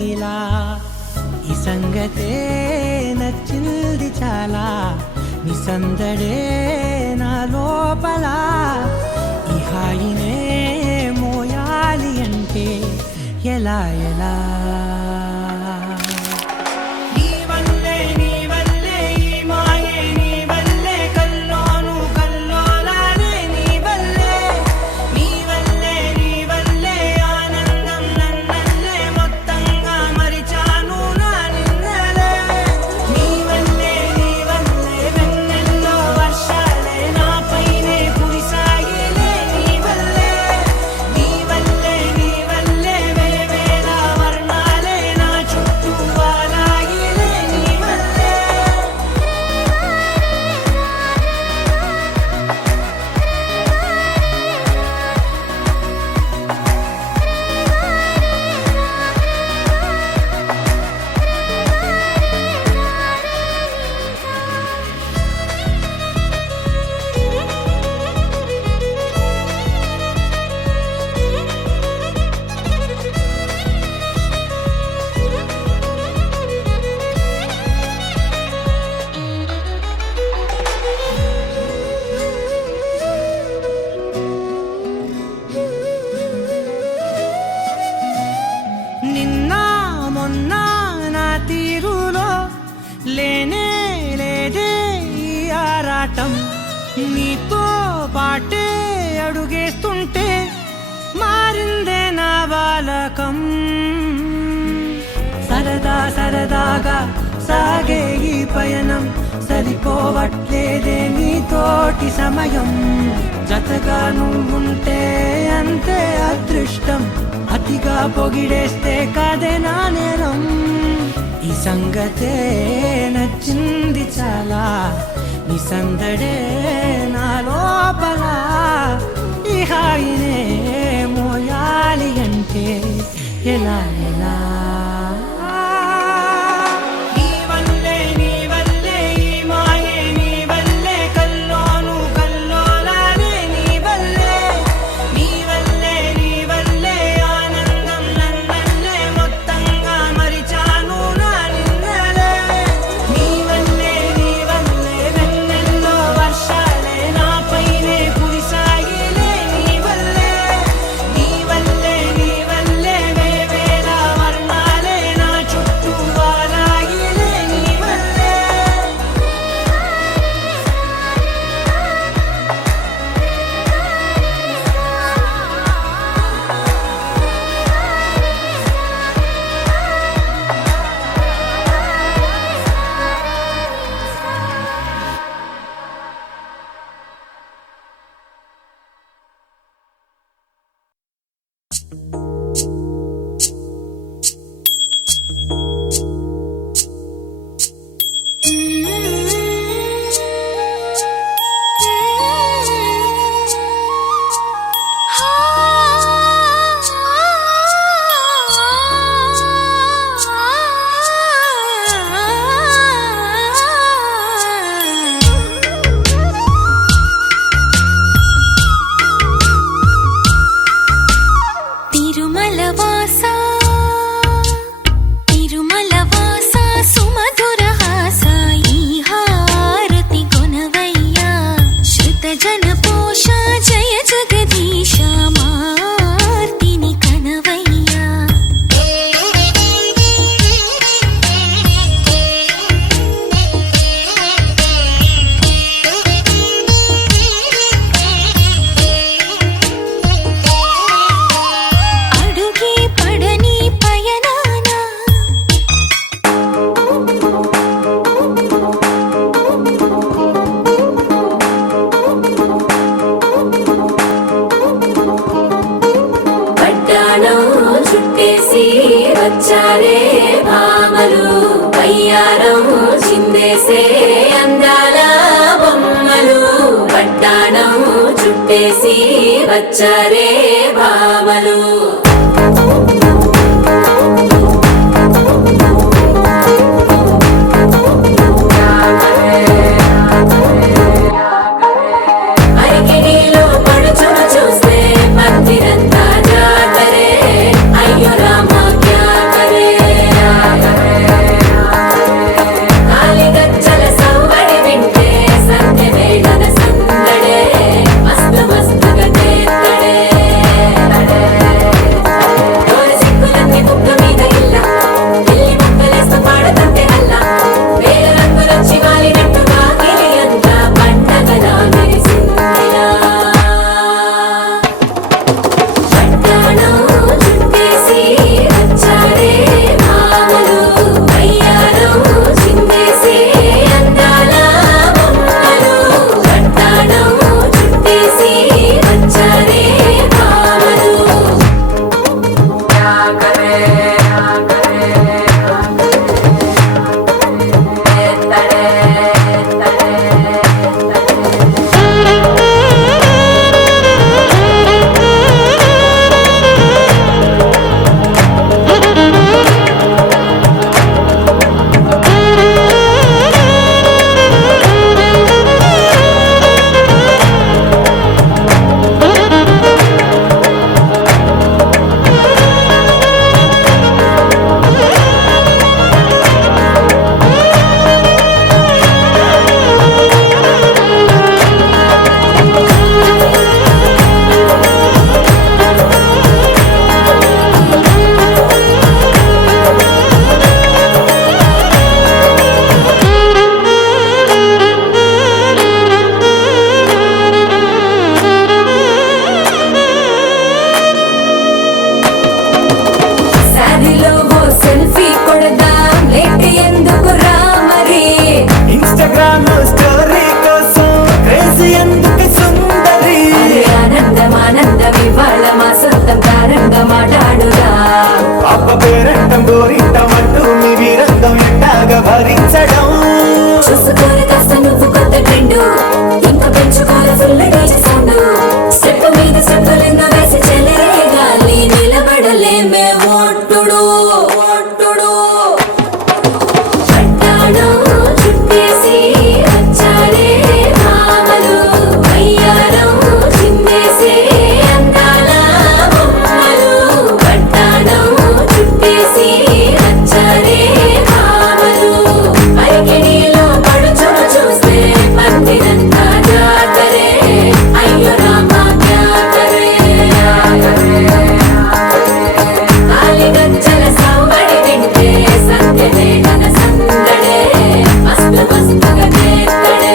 నీలా ఈ సంగతే నచ్చింది చాలా నీ సందడే నా లోపల ఈ హాయినే మోయాలి అంటే ఎలా ఎలా లేనే లేదే ఈ ఆరాటం నీతో పాటే అడుగేస్తుంటే మారిందే నా బాలకం సరదా సరదాగా సాగే ఈ పయనం సరిపోవట్లేదే నీతోటి సమయం జతగా నువ్వుంటే అంతే అదృష్టం అతిగా పొగిడేస్తే కదే నా నేరం ఈ సంగతే నచ్చింది చాలా నీ సందడే నా లోపల ఈ హాయినే మోయాలి అంటే ఎలా ఎలా వచ్చారే భామలు వయ్యారం చిందేసే అందాల బొమ్మలు పట్టాణం చుట్టేసి వచ్చారే భామలు పందిరంతా జాతరే అయ్యో రామ క్యా కరే చూసుకోని కాస్త నువ్వు కొత్త ట్రెండ్ ఇంకా పెంచుకోని ఫుల్ డీజే సౌండ్ స్టెప్ మీద స్టెప్పులెన్నో వేసి చెల్లరే గాలి నిలబడలేమే ఓట్టుడు ఓట్టుడు పట్టాణం చుట్టేసి వచ్చారే భామలు వయ్యారం చిందేసే అందాల బొమ్మలు పట్టాణం చుట్టేసి వచ్చారే భామలు అరికెడిలో పడుచును చూస్తే పందిరంతా జాతరే అయ్యో రామా క్యా కరే కాలిగజ్జల సవ్వడి వింటే సంధ్యనే ఘన సందడే మస్తు మస్తుగా చేస్తడే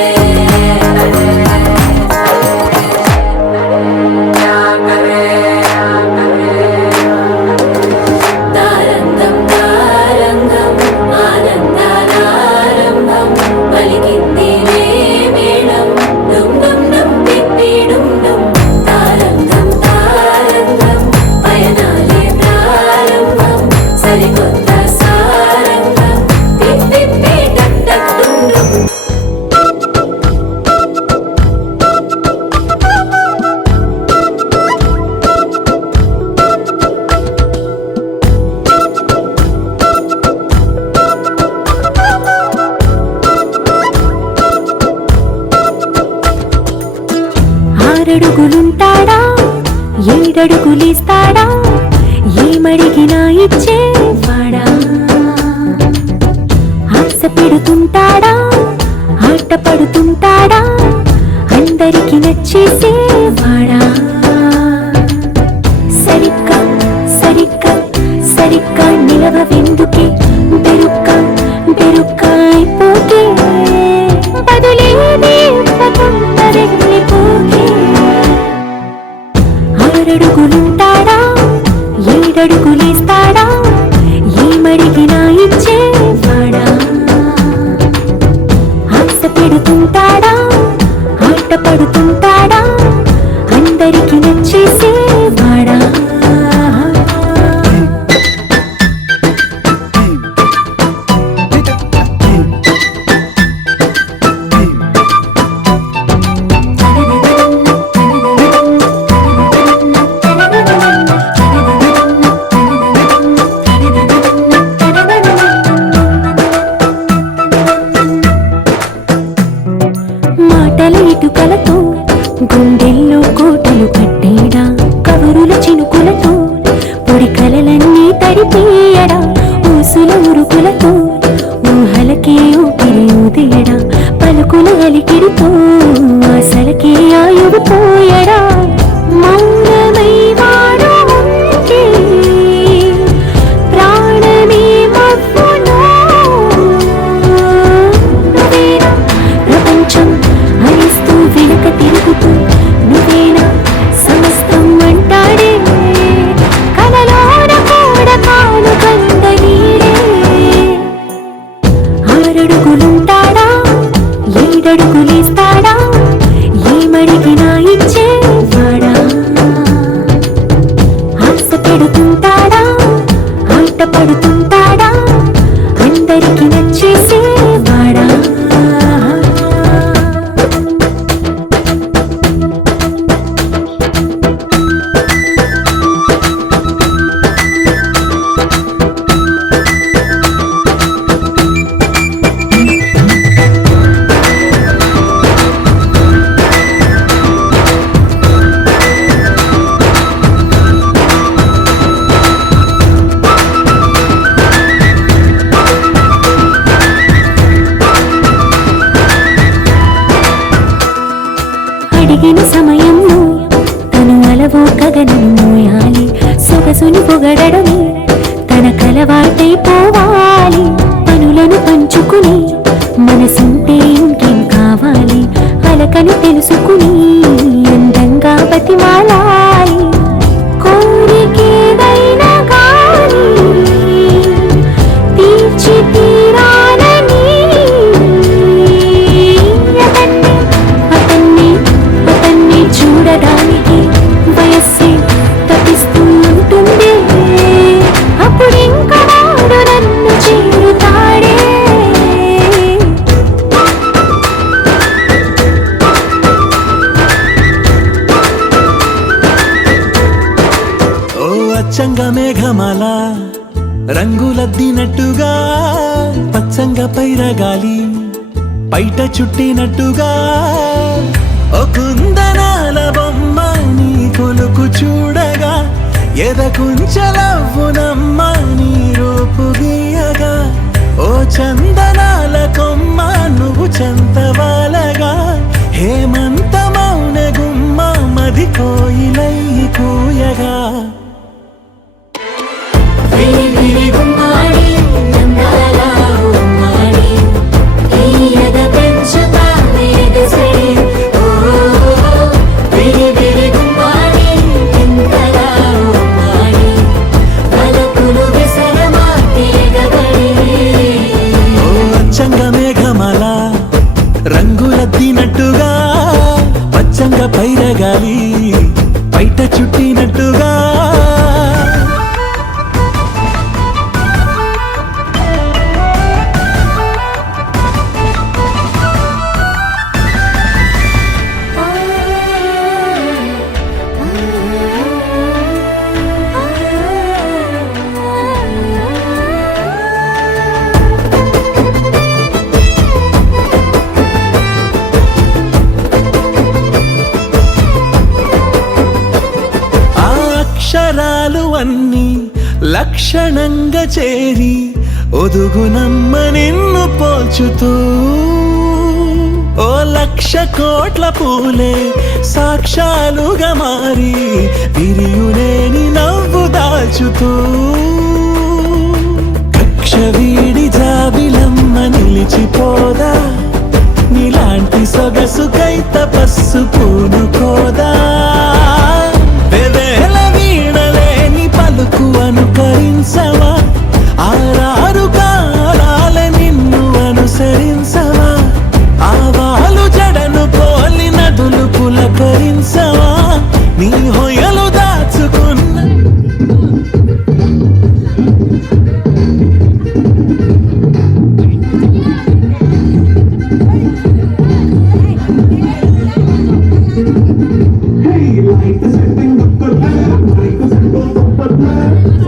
తారంగం తారంగం ఆనందానారంభం పలికింది మేళం డుమ్ డుమ్ డుమ్ తిప్పి డుమ్ డుమ్ తారంగం తారంగం పయనాలే ప్రారంభం సరికొత్త సారంగం తిప్పి టక్ టక్ డుమ్ డుమ్ ఆరడుగులుంటాడా ఏడడుగులిస్తాడా ఏమడిగినా ఇచ్చేవాడా ఆశ పెడుతుంటాడా ఆట పడుతుంటాడా అందరికి నచ్చేసేవాడా సరిగ్గా సరిగ్గా సరిగ్గా నిలవెందుకే బెరుక్క బెరుక్క అయిపోకే బదులేదే ఇవ్వకుండా వెళ్ళిపోకే ఆరడుగులుంటాడా ఏడడుగులేస్తాడా ఏమడిగినా ఇచ్చేవాడా ఆశ పెడుతుంటాడా ఆట పడుతుంటాడా అందరికి నచ్చేసేవాడా మాటల ఇటుకలతో గుండెల్లో కోటలు కట్టేడా కబురుల చినుకులతో పొడి కలలన్నీ తడిపేయడా ఊసుల ఉరుకులతో ఊహలకే ఊపిరి ఊదేయడా పలుకుల అలికిడితో ఆశలకే ఆయువు పోయడా మౌనమై వాడు ఉంటే ప్రాణమే మవ్వునో నువ్వేనా ప్రపంచం అరిస్తూ వెనుక తిరుగుతూ నువ్వేనా సమస్తం అంటాడే కలలోన కూడా కాను కంద నీడే ఆరడుగులుంటాడా ఏడడుగులేస్తాడా ఏమడిగినా ఇచ్చే పడుతుంటాడా అందరికి నచ్చేసే వాడా అడిగిన సమయంలో తను అలవో గగనం మోయాలి సొగసుని పొగడమే తన కలవాటైపోవాలి పనులను పంచుకుని మనసుంటే ఇంకేం కావాలి అలకని తెలుసుకుని అందంగా బతిమాలాలి కోరికేదైనా గాని తీర్చి తీరాలని అతన్ని చూడడానికి వయస్సే తప్పిస్తూ ఉంటుంది అప్పుడు ఇంకా వాడు నన్ను చేరుతాడే ఓ అచ్చంగా మేఘమాల రంగులద్దినట్టుగా పచ్చంగా పైరగాలి బయట చుట్టినట్టుగా ఓ కుందనాల బొమ్మ నీ కొలుకు చూడగా ఎదకుంచలవ్వునమ్మ నీ రూపు గీయగా ఓ చందనాల కొమ్మ నువ్వు చంతవాలగా హేమంత మౌన గుమ్మ మది కోయిలై కూయగా రంగులద్దినట్టుగా పచ్చంగా పైరగాలి బయట చుట్టినట్టుగా అక్షరాలు అన్నీ లక్షణంగా చేరి ఒదుగునమ్మ నిన్ను పోల్చుతూ ఓ లక్ష కోట్ల పూలే సాక్షాలుగా మారి విరియునేని నవ్వు దాల్చుతూ కక్ష వీడి జాబిలమ్మ నిలిచిపోదా నీలాంటి సొగసుకై తపస్సు పూనుకోదా వేవేల వీణలేని పలుకు అనుకరించవా ఆరారు కాలాల నిన్ను అనుసరించవా ఆవాలు జడను పోలి నదులు పులకరించవా నీ హొయలు దాచుకున్న Like the setting of the lamp, like the setting of the lamp,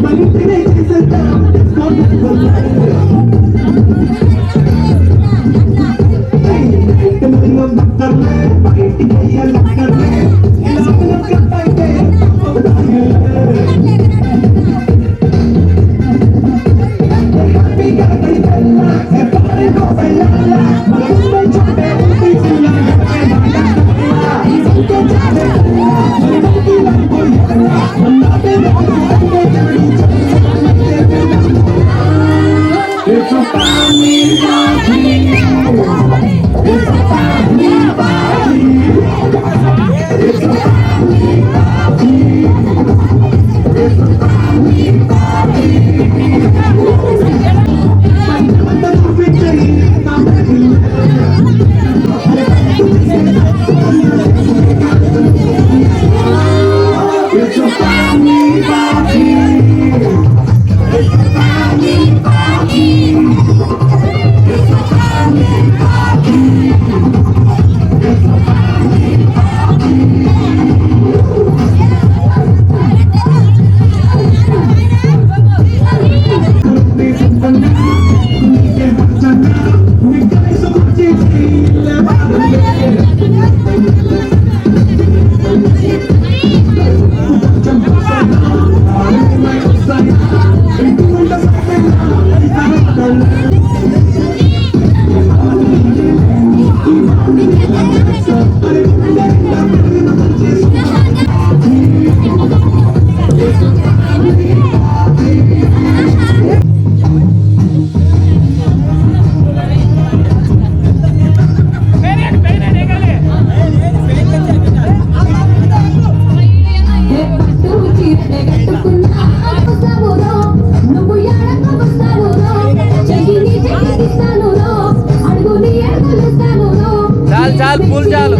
చాలు చాలు పూలు చాలు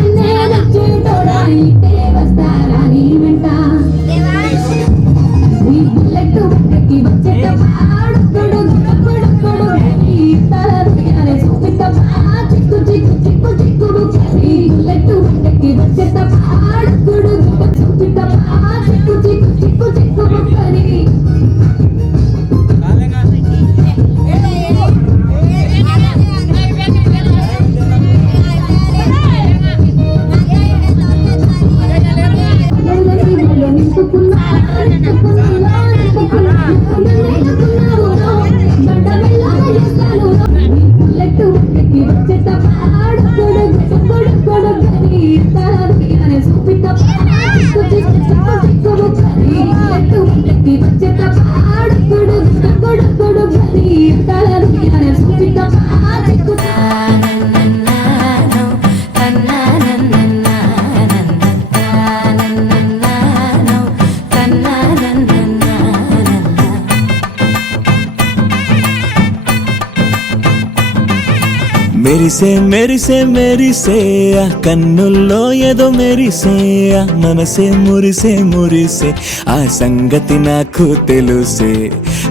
మెరిసే మెరిసే మెరిసే ఆ కన్నుల్లో ఏదో మెరిసే ఆ మనసే మురిసే మురిసే ఆ సంగతి నాకు తెలుసే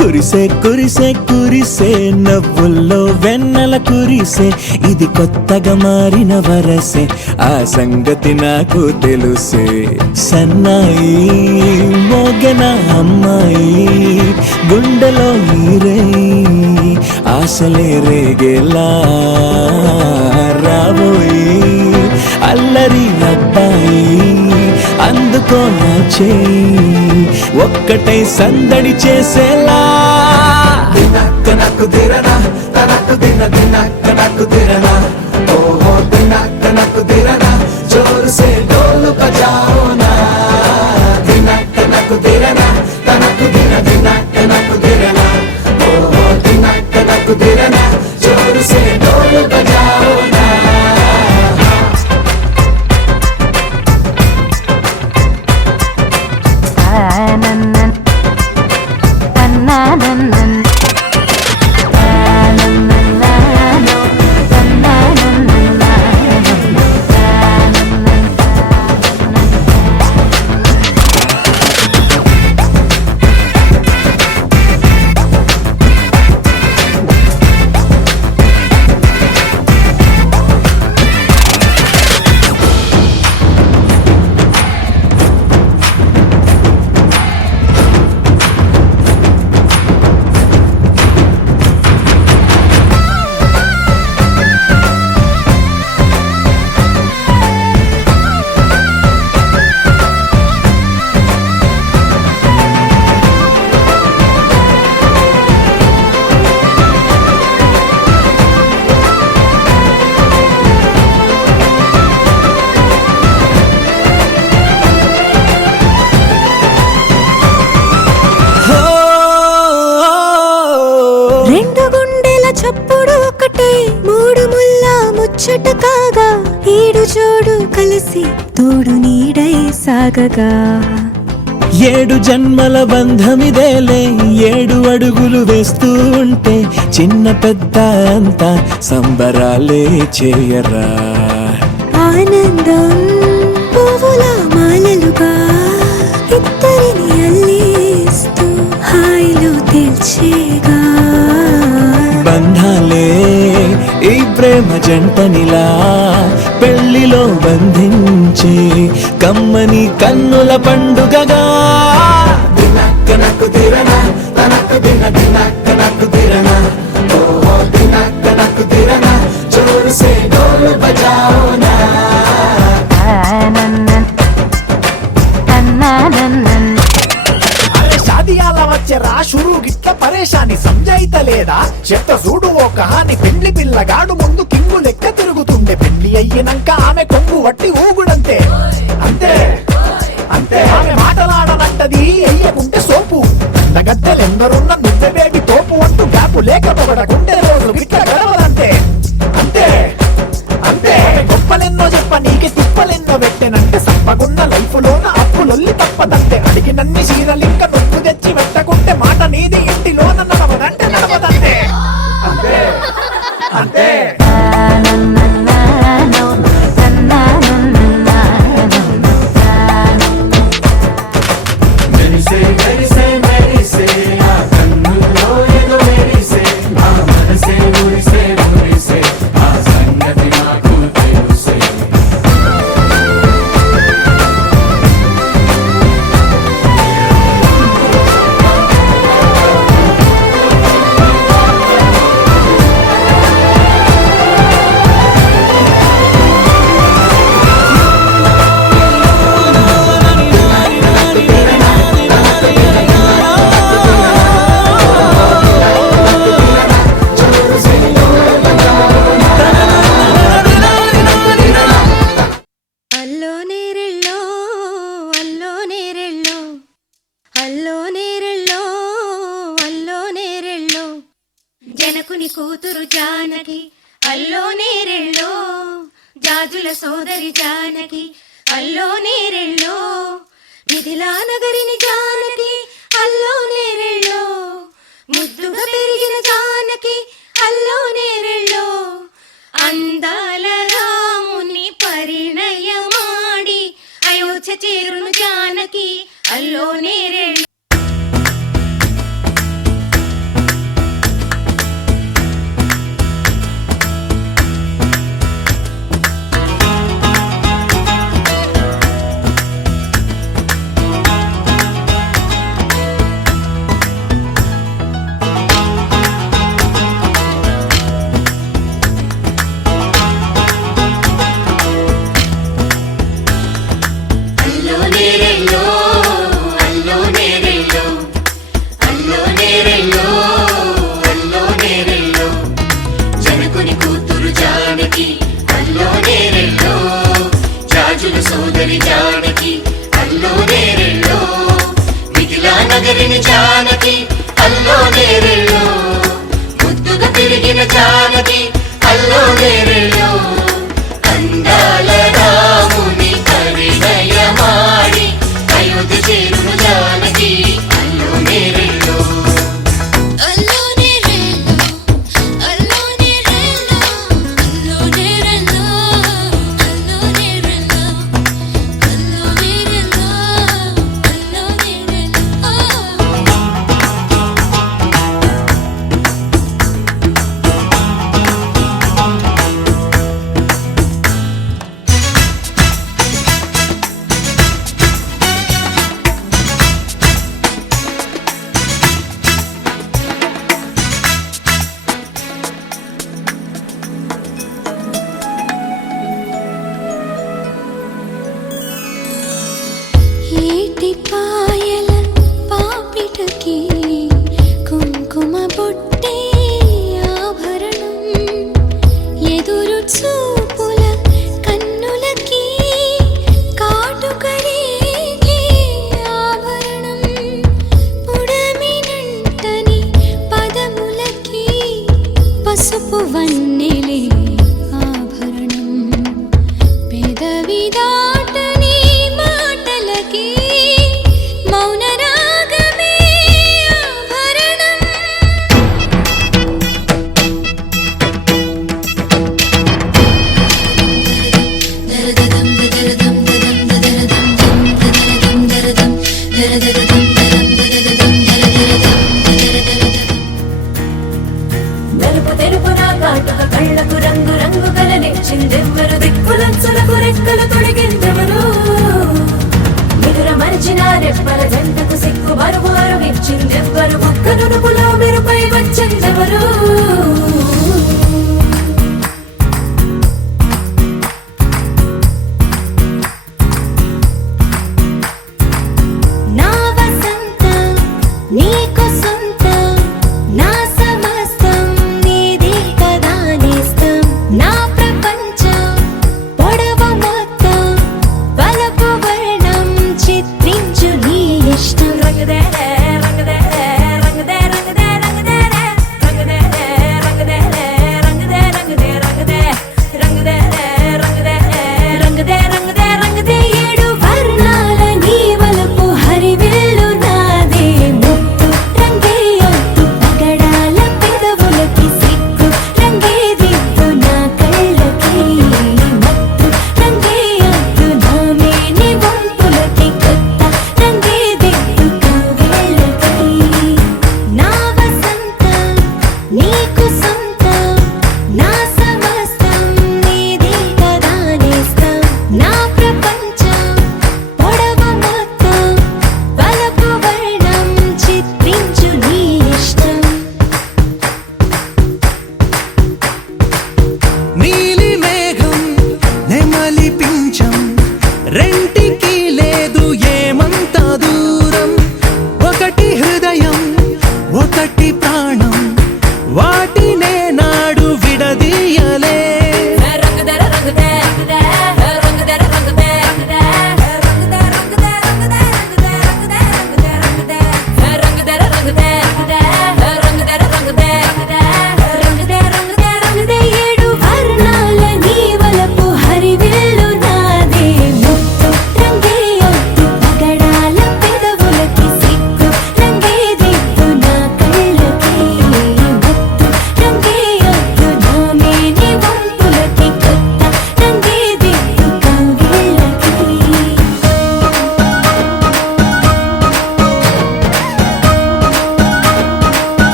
కురిసే కురిసే కురిసే నవ్వుల్లో వెన్నెల కురిసే ఇది కొత్తగా మారిన వరసే ఆ సంగతి నాకు తెలుసే సన్నాయి మోగన అమ్మాయి గుండెలో నీరే ఆశలే రేగేలా రాబోయి అల్లరి అబ్బాయి అందుకో నా చేయి ఒక్కటై సందడి చేసేలా దినక్క నాకు దిరనా తనకు దిన దినక్క నాకు దిరనా ఓహో దినక్క నాకు దిరనా జోరు సే డోలు బజాओ నా దినక్క నాకు దిరనా తనకు దిన దినక్క నాకు దిరనా ఓహో దినక్క నాకు దిరనా జోరు సే డోలు బజాओ నా ముచ్చట కాగా ఏడు జోడు కలిసి తోడు నీడై సాగగా ఏడు జన్మల బంధమిదేలే ఏడు అడుగులు వేస్తూ ఉంటే చిన్న పెద్ద అంతా సంబరాలే చేయరా ఆనందం పువ్వుల మాలలుగా ఇద్దరిని అల్లేస్తూ హాయిలో తేల్చేగా బంధాలే ఈ ప్రేమ జంటనిలా పెళ్లిలో బంధించి కమ్మని కన్నుల పండుగగా దినక్క నాకు దిరనా తనకు దిన దినక్క నాకు దిరనా ఓహో దినక్క నాకు దిరనా జోరు సే డోలు బజాओ నా అరే షాదీ అలా వచ్చే రా షురూ గిట్ల పరేషాని సంజాయితలేదా చెత్త చూడు ఓ కహాని పెండ్లి పిల్లగాడు ముందు కింగు లెక్క తిరుగుతుండే పెళ్లి అయ్యినాక ఆమె కొంగు వట్టి ఊగుడంతే అంతే అంతే ఆమె మాటలాడనంటది అయ్యకుంటే సోపు గద్దెలెందరున్న నువ్వే బేబీ తోపు అంటూ గ్యాపు లేకపోవడకుంటే రోజు గిట్ల గడవదంతే అంతే అంతే గొప్పలెన్నో చెప్ప నీకే తిప్పలెన్నో పెట్టెనంటే సప్పగున్న లైఫ్ లోన అప్పులొల్లి తప్పదంతే అడిగినన్ని చీరలింక నొప్పు తెచ్చి పెట్టకుంటే మాట నీది ఇంటిలోన నడవదంటే నడవదంతే అంతే అంతే అల్లో నేరెళ్ళో అల్లో నేరెళ్ళో అల్లో నేరెళ్ళో అల్లో నేరెళ్ళో జనకుని కూతురు జానకి అల్లో నేరెళ్ళో జాజుల సోదరి జానకి అల్లో నేరెళ్ళో మిథిలా నగరిని జానకి అల్లో నేరెళ్ళో ముద్దుగా పెరిగిన జానకి అల్లో నేరెళ్ళో అందాల రాముని పరిణయమాడి అయోధ్య చేరును జానకి అల్లో నేరెళ్ళో సోదరి జానకి అల్లో నేరెళ్ళో మిథిలా నగరిని జానకి అల్లో నేరెళ్ళో ముద్దుగా పెరిగిన జానకి అల్లో నేరెళ్ళో అందాల రాముని పరిణయమాడి అయోధ్య చేరును జానకి అల్లో నేరెళ్ళో ఏటి పాయల పాపిటకి కుంకుమ బొట్టే ఆభరణం ఎదురు చూపుల కన్నులకి కాటుకరేగే ఆభరణం పుడమినంటని పదములకి పసుపు వన్నెలే ఆభరణం పెదవి దాటని మాటలకి మౌన రాగమే ఆభరణం నలుపు తెలుపున కాటుక కళ్ళకు రంగు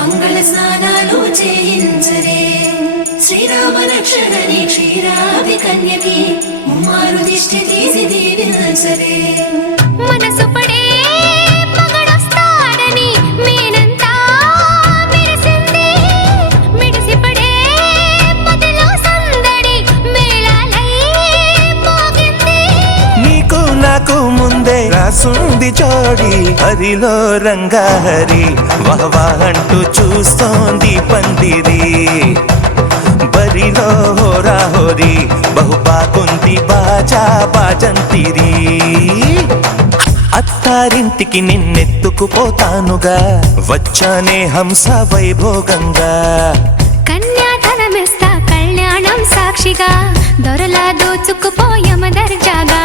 మంగళ స్నానాలు చేయించరే శ్రీరామ రక్షణని క్షీరాది కన్యకి ముమ్మారు దిష్టి తీసి దీవించరే మనసు పడే మగడొస్తాడని మేనంతా మెరిసింది మిడిసి పడే మదిలో సందడి మేళాలై మోగింది నీకు నాకు ముందే రాసుంది జోడి హరిలో రంగా హరి వహవా అంటూ చూస్తోంది పందిరి బరిలో హోరా హోరి బహుబాగుంది బాజా బాజంతిరి అత్తారింటికి నిన్నెత్తుకుపోతానుగా వచ్చానే హంస వైభోగంగా కన్యాధనమిస్తా కళ్యాణం సాక్షిగా దొరలా దోచుకుపోయమ దర్జాగా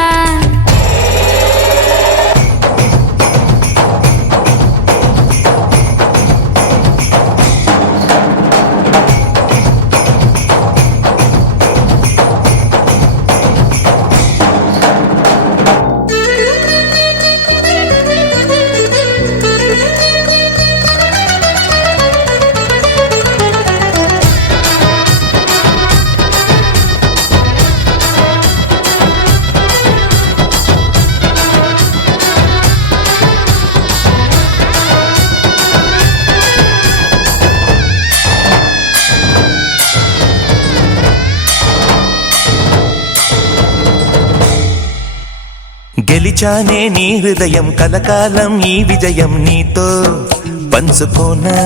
గెలిచానే నీ హృదయం కలకాలం ఈ విజయం నీతో పంచుకోనా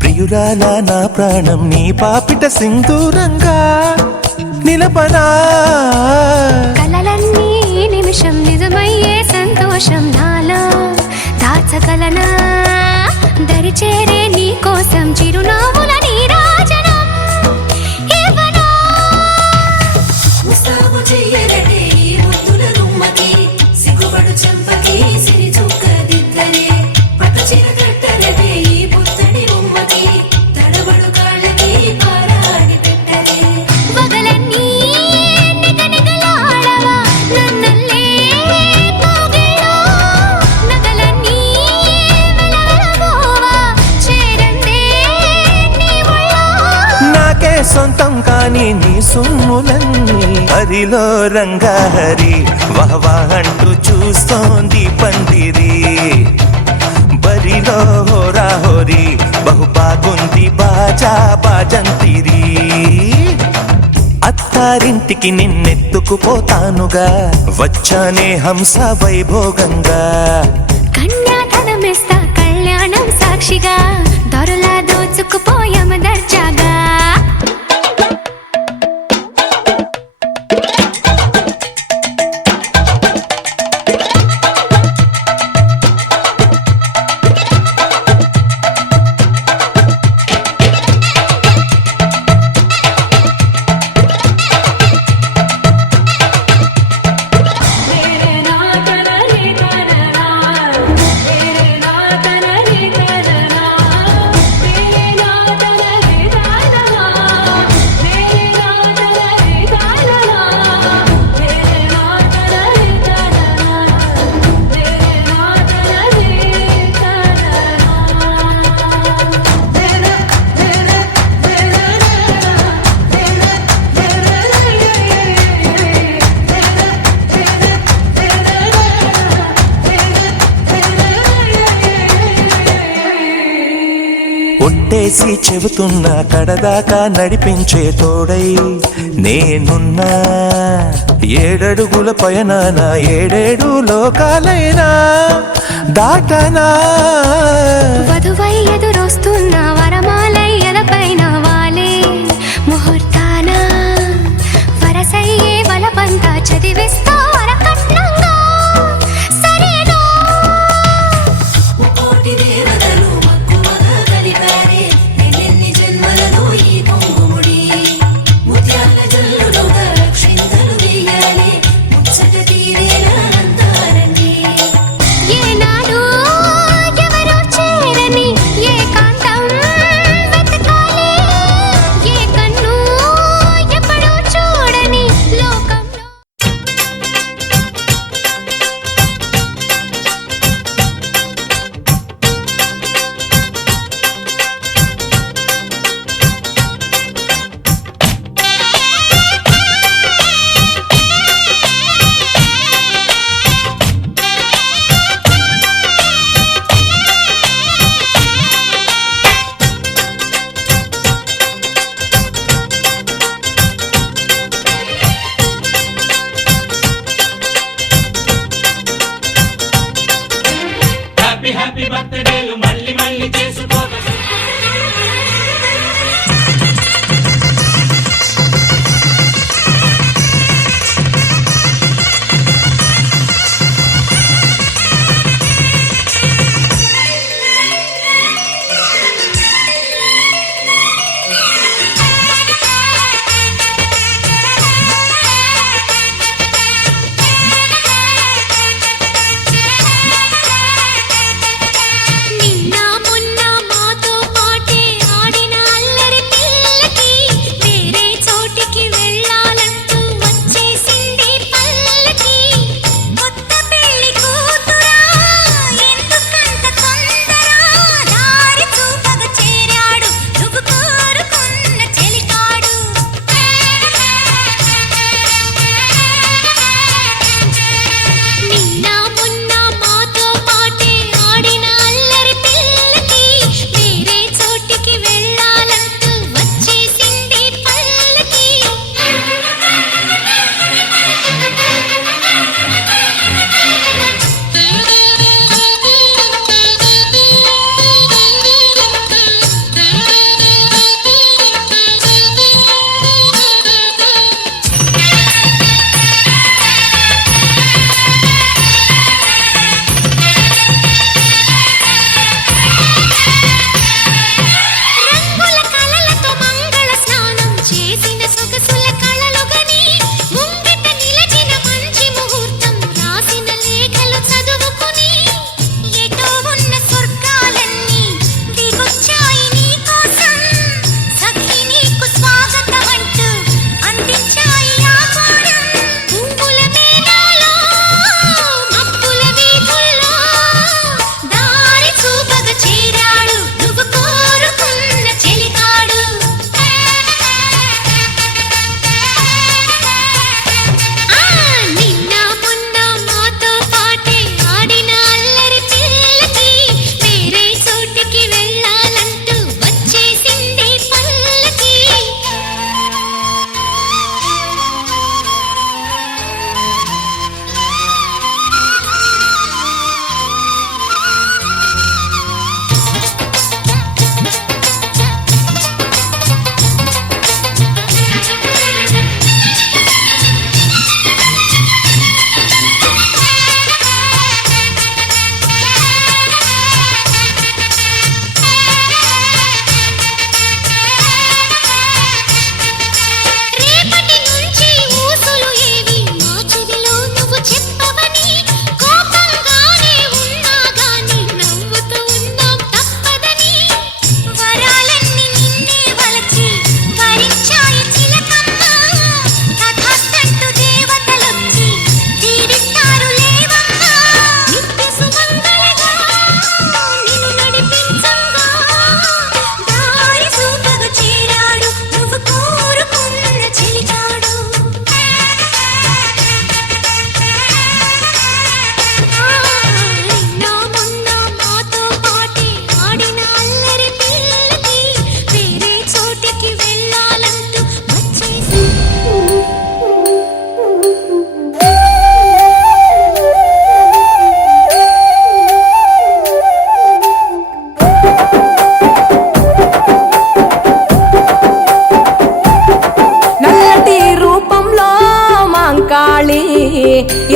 ప్రియురాలా నా ప్రాణం నీ పాపిట సింధూరంగా నిలపనా కలలన్నీ నిమిషం నిజమయ్యే సంతోషం నాలో దాచగలనా దరిచేరే నీ కోసం చిరునవ్వుల నీరాజనం ఇవ్వనా ముస్తాబు చెయ్యరటే ఈ ముద్దుల గుమ్మకి సిగ్గుపడు చెంపకి సిరి చుక్క దిద్దరే పట్టు చీర కట్టరటే ఈ పుత్తడి బొమ్మకి తడబడు కాళ్ళకి పారాడి పెట్టరే పగలన్నీ నిగనిగలాడవా నన్నల్లే కోగిలో నగలన్నీ వెలవెలబోవా చేరందే నీ ఒళ్ళో నాకే సొంతం కాని నీ సుమ్ములన్నీ హరిలో రంగా హరి వహవా అంటూ చూస్తోంది పందిరి బరిలో హోరా హోరి బహుబాగుంది బాజా బాజంతిరి అత్తారింటికి నిన్నెత్తుకుపోతానుగా వచ్చానే హంస వైభోగంగా కన్యాధనమిస్తా కళ్యాణం సాక్షిగా దొరలా దోచుకుపోయమ దర్జాగా ఒట్టేసి చెబుతున్నా కడదాకా నడిపించే తోడై నేనున్నా ఏడడుగుల పయనాన ఏడేడు లోకాలైనా దాటనా వధువై ఎదురొస్తున్న వరమాలై ఎలపైన వాలే ముహూర్తాన వరసయ్యే వలపంతా చదివిస్తా వరకట్నంగా సరేనా కోటి దేవతలు మక్కువగా కలిపారే ఎన్నెన్ని జన్మలలో ఈ పొంగుముడి ముత్యాల జల్లులుగా క్షింతలు వేయాలి ముచ్చట తీరేలా అంతారండి ఏనాడు ఎవరో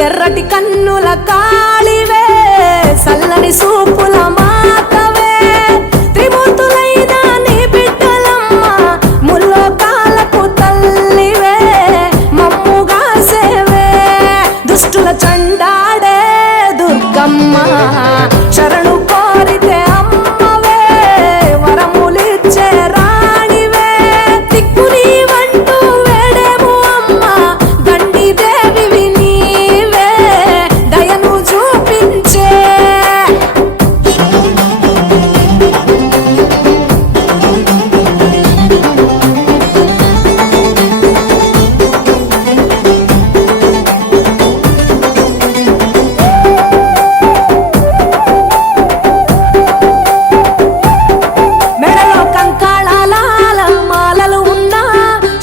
ఎర్రటి కన్నుల కాళివే సల్లని సూపుల మాతవే త్రిమూర్తులైన నీ బిడ్డలమ్మ ముల్లోకాలకు తల్లివే మమ్ముగా సేవే దుష్టుల చండాడే దుర్గమ్మ శరణు కోరితే అమ్మవే వరములిచ్చే రాణివే దిక్కు నీవంటూ వేడేము అమ్మ దండి దేవివి నీవే దయను చూపించే మెడలో కంకాళాల మాలలు ఉన్నా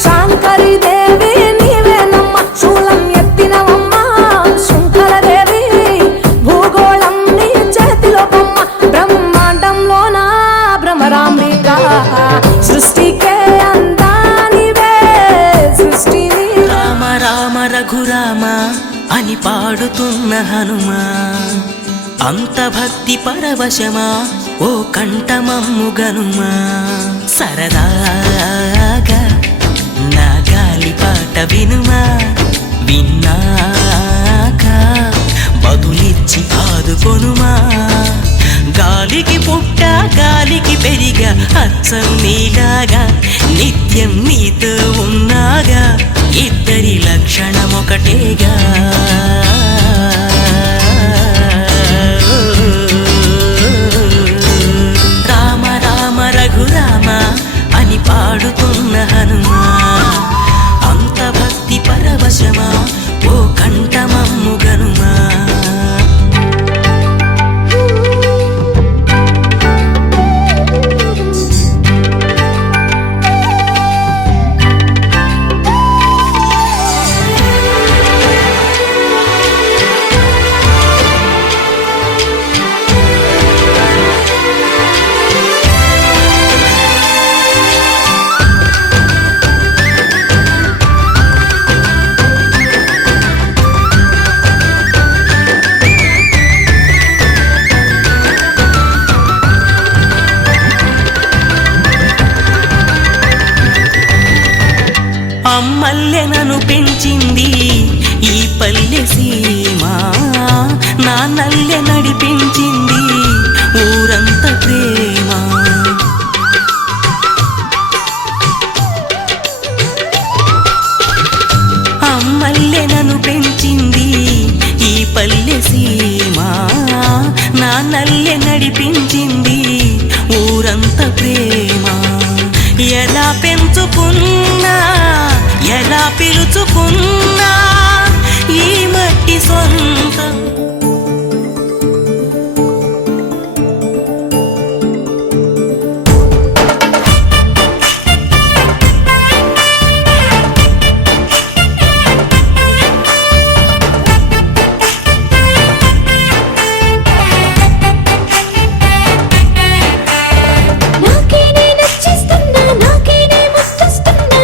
శాంకరి దేవి నీవేనమ్మ శూలం ఎత్తినవమ్మ శృంఖలదేవి భూగోళం నీ చేతిలో బొమ్మ బ్రహ్మాండంలోన భ్రమరాంబిక సృష్టికే అందానివే సృష్టి రామ రామ రఘురామ అని పాడుతున్న హనుమా అంత భక్తి పరవశమా ఓ కంఠమమ్ము గనుమా సరదాగా నా గాలి పాట వినుమా విన్నాక బదులిచ్చి ఆదుకొనుమా గాలికి పుట్ట గాలికి పెరిగా అచ్చం నీలాగా నిత్యం నీతో ఉన్నాగా ఇద్దరి లక్షణం ఒకటేగా రామ రామ రఘురామ అని పాడుతున్న హనుమా అంత భక్తి పరవశమా ఓ కంఠమమ్ము గనుమా అమ్మల్లె నన్ను పెంచింది ఈ పల్లె సీమ నాన్నల్లె నడిపించింది ఊరంత ప్రేమ అమ్మల్లె నన్ను పెంచింది ఈ పల్లె సీమ నాన్నల్లె నడిపించింది ఊరంత ప్రేమ ఎలా పెంచుకున్నా ఎలా పిలుచుకున్నా ఈ మట్టి సొంతం నాకే నే నచ్చిస్తున్నా నాకే నే ముచ్చిస్తున్నా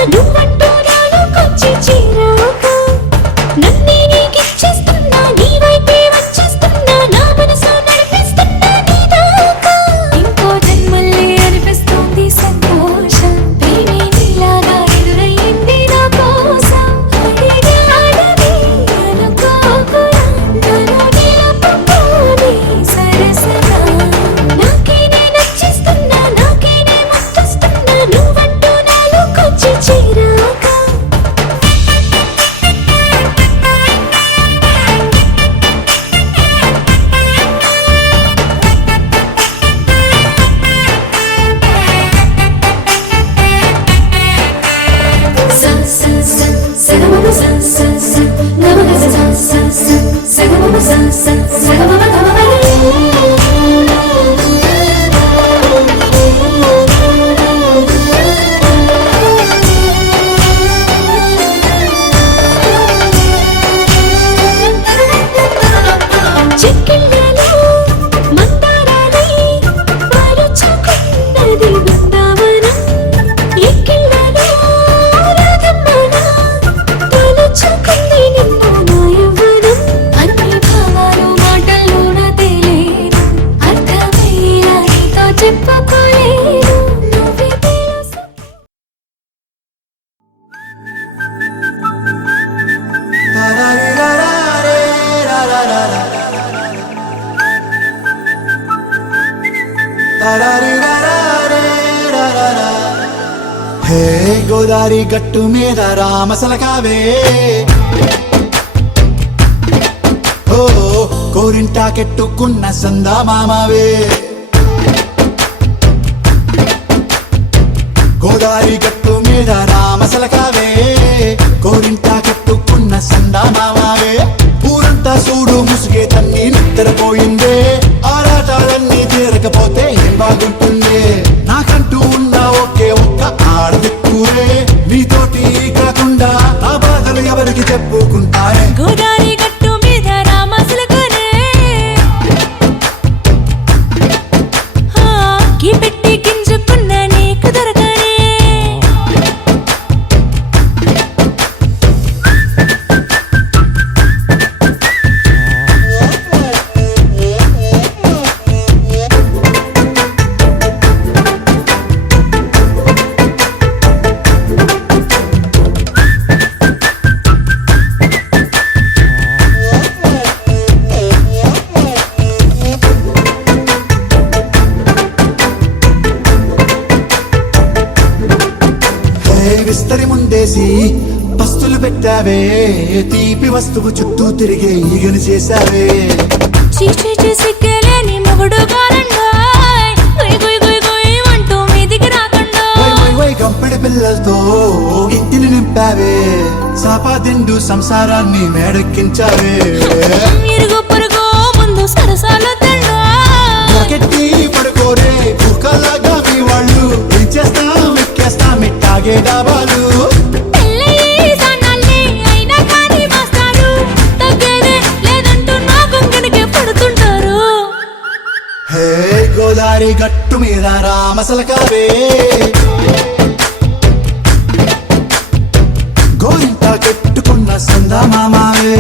హే గోదారి గట్టు మీద రామసలకావే ఓ కోరింటాకెట్టుకున్న సందా మామావే గోదారి గట్టు మీద రామసలకావే కోరింటాకెట్టుకున్న సందా మామావే ఊరంతా చూడు ముసుగే తన్ని నిద్రపోయిందే ఆరాటాలన్నీ తీరకపోతే ఏం బాగుంటుందే నాకంటూ ఉన్న ఒకే ఒక్క ఆడదిక్కురే నీతోటి కాకుండా ఆ బాధలు ఎవరికి చెప్పుకుంటారే గోదారి గట్టు మీద రామసలకనే కీ పెట్టి గింజుకున్న నీకు దొరకనే విస్తరి ముందేసి పస్తులు పెట్టావే తీపి వస్తువు చుట్టూ తిరిగే ఈగని చేశావే చీచి సిగ్గలేని మొగుడు కాలండాయ్ గుయ్ గుయ్ గుయ్ గుయ్ అంటూ మీదికి రాకుండా వై గంపెడి పిల్లలతో ఇంటిని నింపావే సాపాదిండు సంసారాన్ని మేడెక్కించావే ఇరుగు పొరుగు ముందు సరసాలు తెల్లా నాకెట్టి పడుకోరే కుక్కలాగా మీ వాళ్ళు ఏం చేస్తాం ఎక్కేస్తాం ఇట్టాగే డాబాలు పెళ్ళయి సన్నాల్ని అయినా కానీ మాస్తారు తగ్గేదే లేదంటూ నా కొంగనికే పడుతుంటారు హే గోదారి గట్టు మీద రామసలకావే గోరింట కెట్టుకున్న సందా మామావే